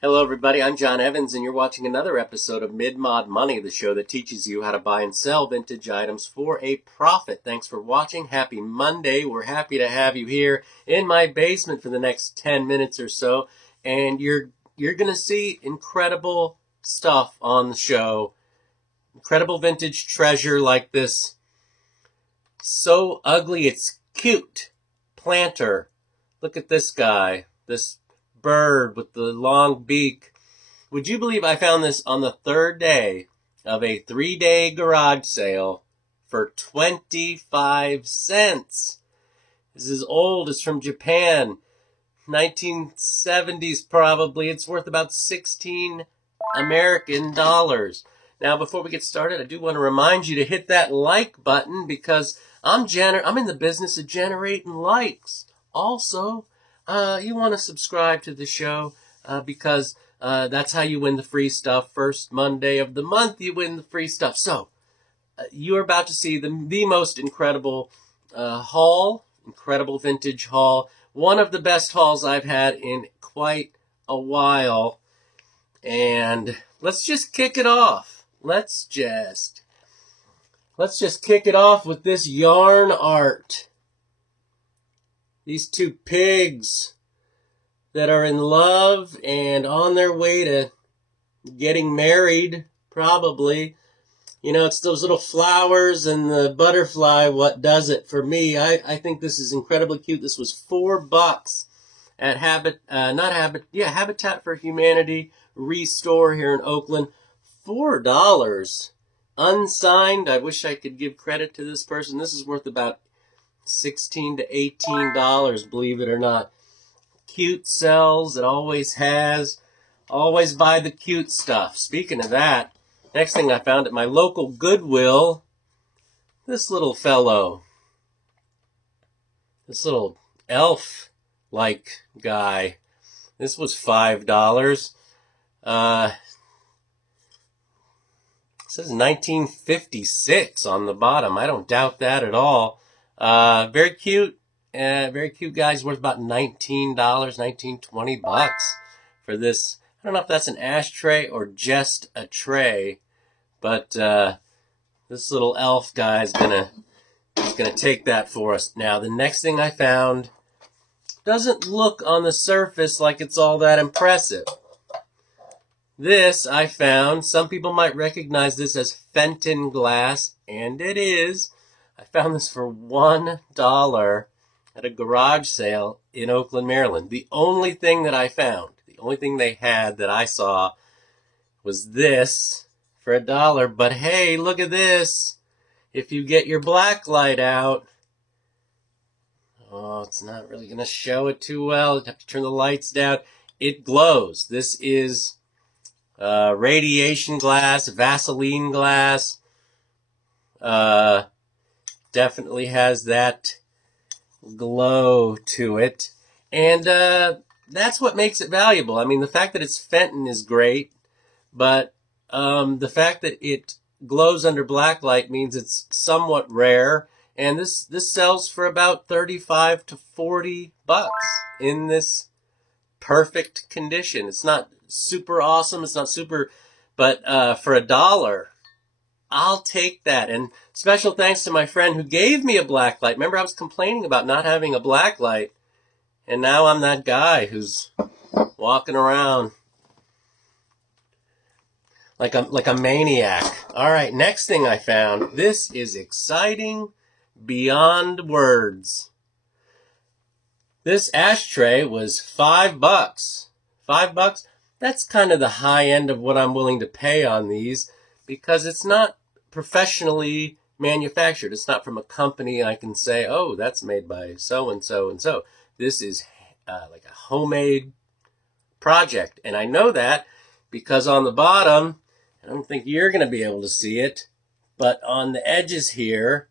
Hello, everybody. I'm John Evans, and you're watching another episode of Mid-Mod Money, the show that teaches you how to buy and sell vintage items for a profit. Thanks for watching. Happy Monday. We're happy to have you here in my basement for the next 10 minutes or so, and you're going to see incredible stuff on the show. Incredible vintage treasure like this. So ugly, it's cute. Planter. Look at this guy. This bird with the long beak. Would you believe I found this on the third day of a 3-day garage sale for 25 cents? This is old. It's from Japan. 1970s probably. It's worth about 16 American dollars. Now, before we get started, I do want to remind you to hit that like button because I'm in the business of generating likes. Also, you want to subscribe to the show because that's how you win the free stuff. First Monday of the month, you win the free stuff. So, you're about to see the most incredible haul, incredible vintage haul. One of the best hauls I've had in quite a while. And let's just kick it off. Let's just kick it off with this yarn art. These two pigs that are in love and on their way to getting married, probably. You know, it's those little flowers and the butterfly what does it for me. I think this is incredibly cute. This was $4 at Habitat for Humanity Restore here in Oakland. $4. Unsigned. I wish I could give credit to this person. This is worth about $16 to $18, believe it or not. Cute sells. It always has. Always buy the cute stuff. Speaking of that, next thing I found at my local Goodwill, this little fellow. This little elf-like guy. This was $5. It says 1956 on the bottom. I don't doubt that at all. Very cute. Very cute guys. Worth about $19, $20 for this. I don't know if that's an ashtray or just a tray, but this little elf guy is gonna take that for us. Now, the next thing I found doesn't look on the surface like it's all that impressive. This I found, some people might recognize this as Fenton glass, and it is. I found this for $1 at a garage sale in Oakland, Maryland. The only thing that I found, the only thing they had that I saw was this for $1. But hey, look at this. If you get your black light out, oh, it's not really going to show it too well. You have to turn the lights down. It glows. This is radiation glass, Vaseline glass. Definitely has that glow to it. And that's what makes it valuable. I mean, the fact that it's Fenton is great, but the fact that it glows under black light means it's somewhat rare. And this sells for about $35 to $40 in this perfect condition. It's not super awesome. It's not super, but for $1, I'll take that. And special thanks to my friend who gave me a black light. Remember, I was complaining about not having a black light, and now I'm that guy who's walking around like a maniac. All right, next thing I found. This is exciting beyond words. This ashtray was $5. $5. That's kind of the high end of what I'm willing to pay on these because it's not professionally manufactured. It's not from a company I can say, oh, that's made by so-and-so and so. This is like a homemade project. And I know that because on the bottom, I don't think you're going to be able to see it, but on the edges here,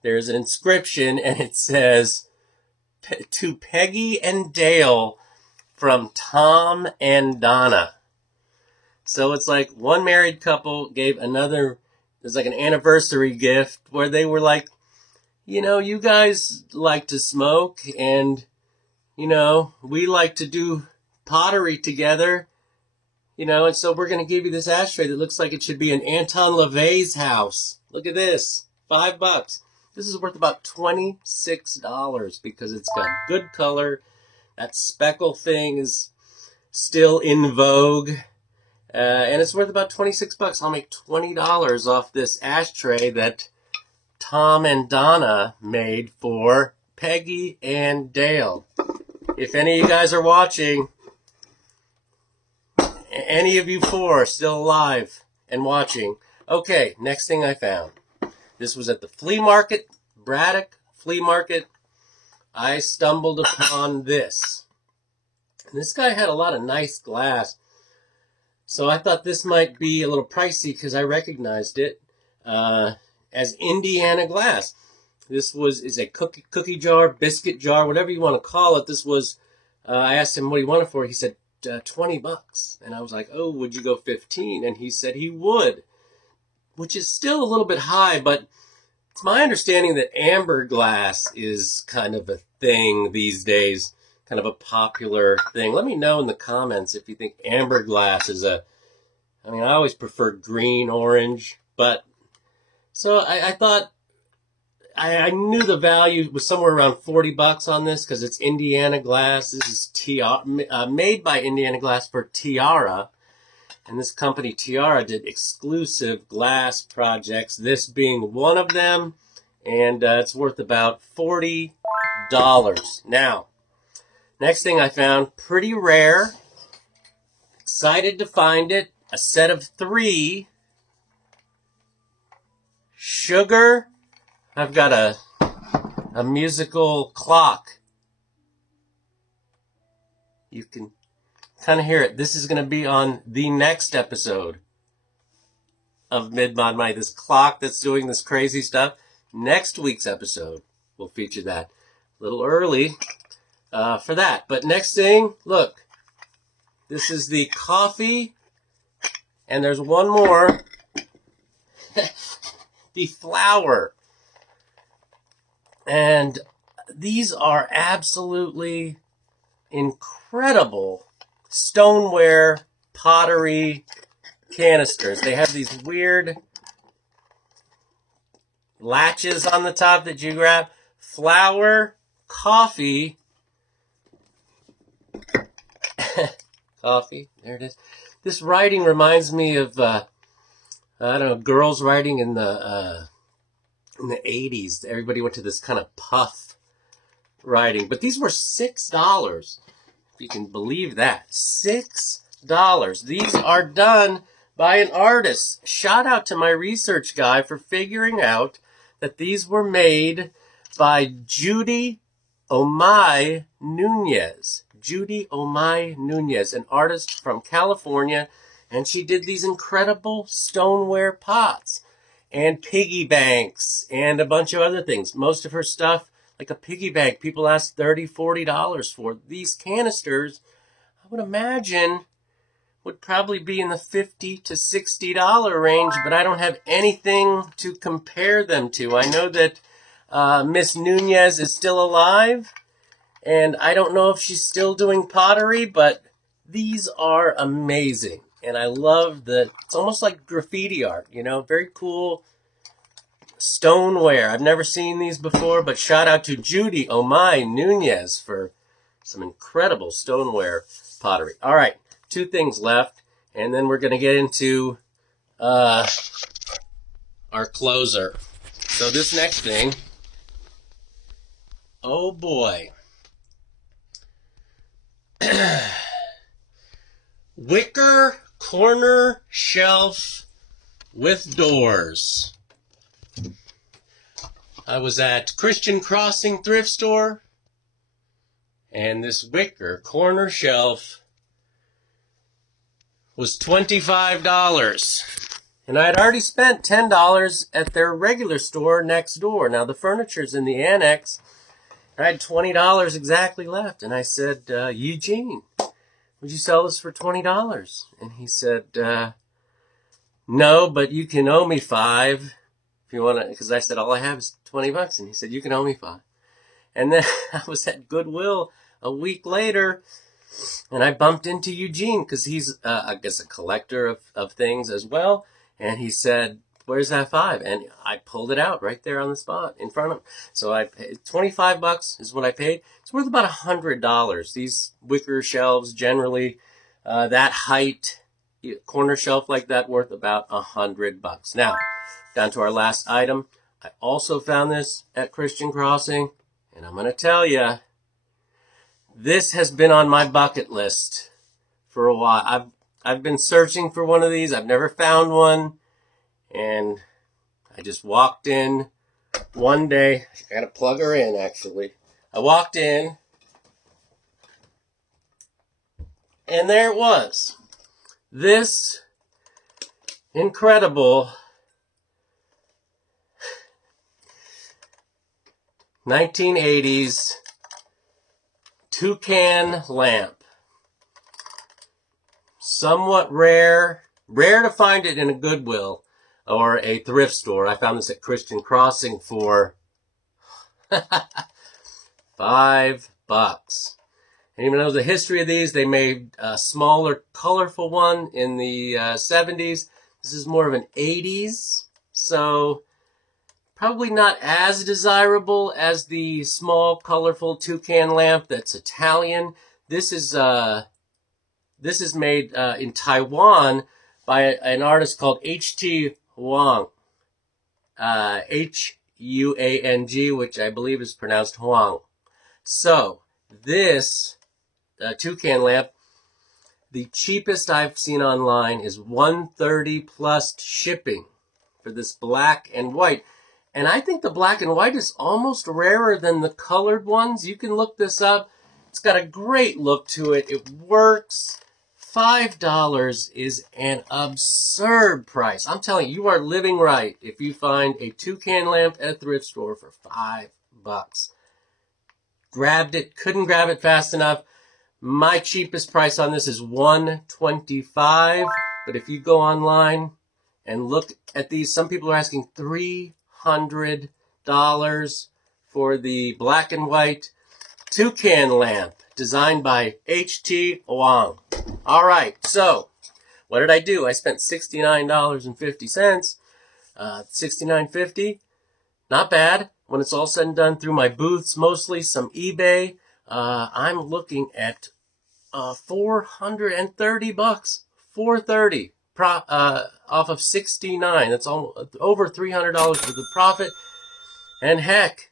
there's an inscription and it says, to Peggy and Dale, from Tom and Donna. So it's like one married couple gave another, there's like an anniversary gift where they were like, you know, you guys like to smoke and, you know, we like to do pottery together, you know, and so we're going to give you this ashtray that looks like it should be in Anton LaVey's house. Look at this, $5. This is worth about $26 because it's got good color. That speckle thing is still in vogue. And it's worth about $26. I'll make $20 off this ashtray that Tom and Donna made for Peggy and Dale. If any of you guys are watching, any of you four are still alive and watching. Okay, next thing I found. This was at the flea market, Braddock Flea Market. I stumbled upon this. This guy had a lot of nice glass. So I thought this might be a little pricey because I recognized it as Indiana glass. This is a cookie jar, biscuit jar, whatever you want to call it. This was, I asked him what he wanted for it. He said $20. And I was like, oh, would you go 15? And he said he would, which is still a little bit high, but it's my understanding that amber glass is kind of a thing these days, kind of a popular thing. Let me know in the comments if you think amber glass is I always prefer green, orange, but so I thought, I knew the value was somewhere around $40 on this because it's Indiana glass. This is made by Indiana Glass for Tiara. And this company, Tiara, did exclusive glass projects, this being one of them. And it's worth about $40. Now, next thing I found, pretty rare. Excited to find it. A set of 3. Sugar. I've got a musical clock. You can kind of hear it. This is going to be on the next episode of Mid-Mod Money. This clock that's doing this crazy stuff. Next week's episode will feature that. A little early for that. But next thing, look. This is the coffee. And there's one more. The flour. And these are absolutely incredible stoneware pottery canisters. They have these weird latches on the top that you grab. Flour, coffee. Coffee, there it is. This writing reminds me of, I don't know, girls writing in the 80s. Everybody went to this kind of puff writing. But these were $6. If you can believe that. $6. These are done by an artist. Shout out to my research guy for figuring out that these were made by Judy Omai Nunes. Judy Omai Nunes, an artist from California. And she did these incredible stoneware pots and piggy banks and a bunch of other things. Most of her stuff, like a piggy bank, people ask $30, $40 for. These canisters, I would imagine, would probably be in the $50 to $60 range, but I don't have anything to compare them to. I know that Miss Nunes is still alive, and I don't know if she's still doing pottery, but these are amazing. And I love it's almost like graffiti art, you know, very cool stoneware. I've never seen these before, but shout out to Judy Omai Nunes for some incredible stoneware pottery. All right, 2 things left, and then we're going to get into our closer. So this next thing, oh boy. Wicker corner shelf with doors. I was at Christian Crossing thrift store, and this wicker corner shelf was $25. And I had already spent $10 at their regular store next door. Now the furniture's in the annex. I had $20 exactly left, and I said, Eugene, would you sell this for $20? And he said, no, but you can owe me $5 if you want to, because I said, all I have is $20. And he said, you can owe me $5. And then I was at Goodwill a week later, And I bumped into Eugene because he's, I guess, a collector of things as well. And he said, "Where's that 5?" And I pulled it out right there on the spot in front of him. So I paid $25 is what I paid. It's worth about $100. These wicker shelves generally, that height, corner shelf like that, worth about $100. Now, down to our last item. I also found this at Christian Crossing, and I'm going to tell you, this has been on my bucket list for a while. I've been searching for one of these. I've never found one, and I just walked in one day. I got to plug her in, actually. I walked in, and there it was. This incredible 1980s Toucan Lamp. Somewhat rare to find it in a Goodwill or a thrift store. I found this at Christian Crossing for $5. And even though the history of these, they made a smaller, colorful one in the 70s. This is more of an 80s, so probably not as desirable as the small, colorful Toucan Lamp that's Italian. This is made in Taiwan by an artist called H.T. Huang. H-U-A-N-G, which I believe is pronounced Huang. So, this Toucan Lamp, the cheapest I've seen online is $130 plus shipping for this black and white. And I think the black and white is almost rarer than the colored ones. You can look this up. It's got a great look to it. It works. $5 is an absurd price. I'm telling you, you are living right if you find a Toucan Lamp at a thrift store for $5. Grabbed it, couldn't grab it fast enough. My cheapest price on this is $125. But if you go online and look at these, some people are asking $300 for the black and white Toucan Lamp designed by H.T. Huang. All right, so what did I do? I spent $69.50, $69.50. Not bad when it's all said and done through my booths, mostly some eBay. I'm looking at $430, $430 off of $69. That's almost over $300 worth of profit. And heck,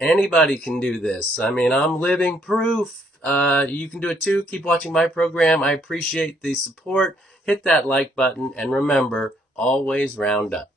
anybody can do this. I mean, I'm living proof. You can do it too. Keep watching my program. I appreciate the support. Hit that like button, and remember, always round up.